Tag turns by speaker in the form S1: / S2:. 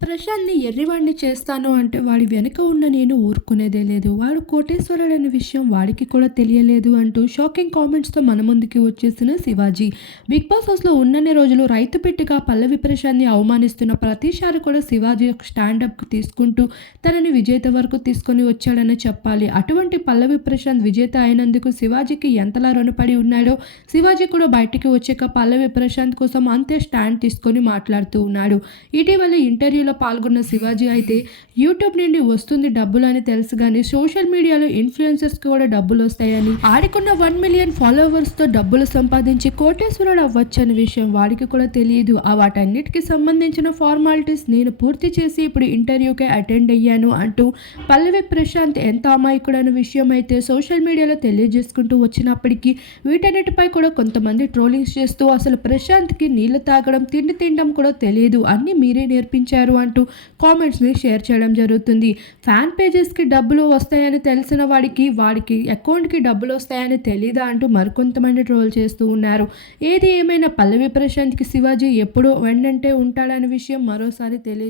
S1: ప్రశాంత్‌ని ఎర్రివాడిని చేస్తాను అంటే వాడి వెనక ఉన్న నేను ఊరుకునేదే లేదు. వాడు కోటేశ్వరుడు అనే విషయం వాడికి కూడా తెలియలేదు అంటూ షాకింగ్ కామెంట్స్‌తో మన ముందుకి వచ్చేసిన శివాజీ. 'బిగ్ బాస్' హౌస్‌లో ఉన్నన్ని రోజులు రైతు బిడ్డగా పల్లవి ప్రశాంత్‌ని అవమానిస్తున్న ప్రతిసారి కూడా శివాజీ యొక్క స్టాండప్ తీసుకుంటూ తనని విజేత వరకు తీసుకొని వచ్చాడని చెప్పాలి. అటువంటి పల్లవి ప్రశాంత్ విజేత అయినందుకు శివాజీకి ఎంతలా రుణపడి ఉన్నాడో శివాజీ కూడా బయటికి వచ్చాక పల్లవి ప్రశాంత్ కోసం అంతే స్టాండ్ తీసుకొని మాట్లాడుతూ ఉన్నాడు. ఇటీవల ఇంటర్వ్యూలో పాల్గొన్న శివాజీ అయితే యూట్యూబ్ నుండి వస్తుంది డబ్బులు అని తెలుసు కానీ సోషల్ మీడియాలో ఇన్‌ఫ్లుయెన్సర్స్‌కి కూడా డబ్బులు వస్తాయని. ఆడికున్న వన్ మిలియన్ ఫాలోవర్స్‌తో డబ్బులు సంపాదించి కోటేశ్వరుడు అవ్వచ్చు అనే విషయం వాడికి కూడా తెలియదు. ఆ వాటన్నిటికీ సంబంధించిన ఫార్మాలిటీస్ నేను పూర్తి చేసి ఇప్పుడు ఇంటర్వ్యూకే అటెండ్ అయ్యాను అంటూ పల్లవి ప్రశాంత్ ఎంత అమాయకుడన్న విషయం అయితే సోషల్ మీడియాలో తెలియజేసుకుంటూ వచ్చినప్పటికీ వీటన్నిటిపై కూడా కొంతమంది ట్రోలింగ్స్ చేస్తూ అసలు ప్రశాంత్‌కి నీళ్ళు తాగడం, తిండి తినడం కూడా తెలియదు. అన్నీ మీరే నేర్పించారు అంటూ కామెంట్స్‌ని షేర్ చేయడం జరుగుతుంది. ఫ్యాన్ పేజెస్‌కి డబ్బులు వస్తాయని తెలిసిన వాడికి, వాడికి అకౌంట్‌కి డబ్బులొస్తాయని తెలీదా అంటూ మరికొంతమంది ట్రోల్ చేస్తూ ఉన్నారు. ఏది ఏమైనా పల్లవి ప్రశాంత్‌కి శివాజీ ఎప్పుడూ వెండంటే ఉంటాడనే విషయం మరోసారి తెలియదు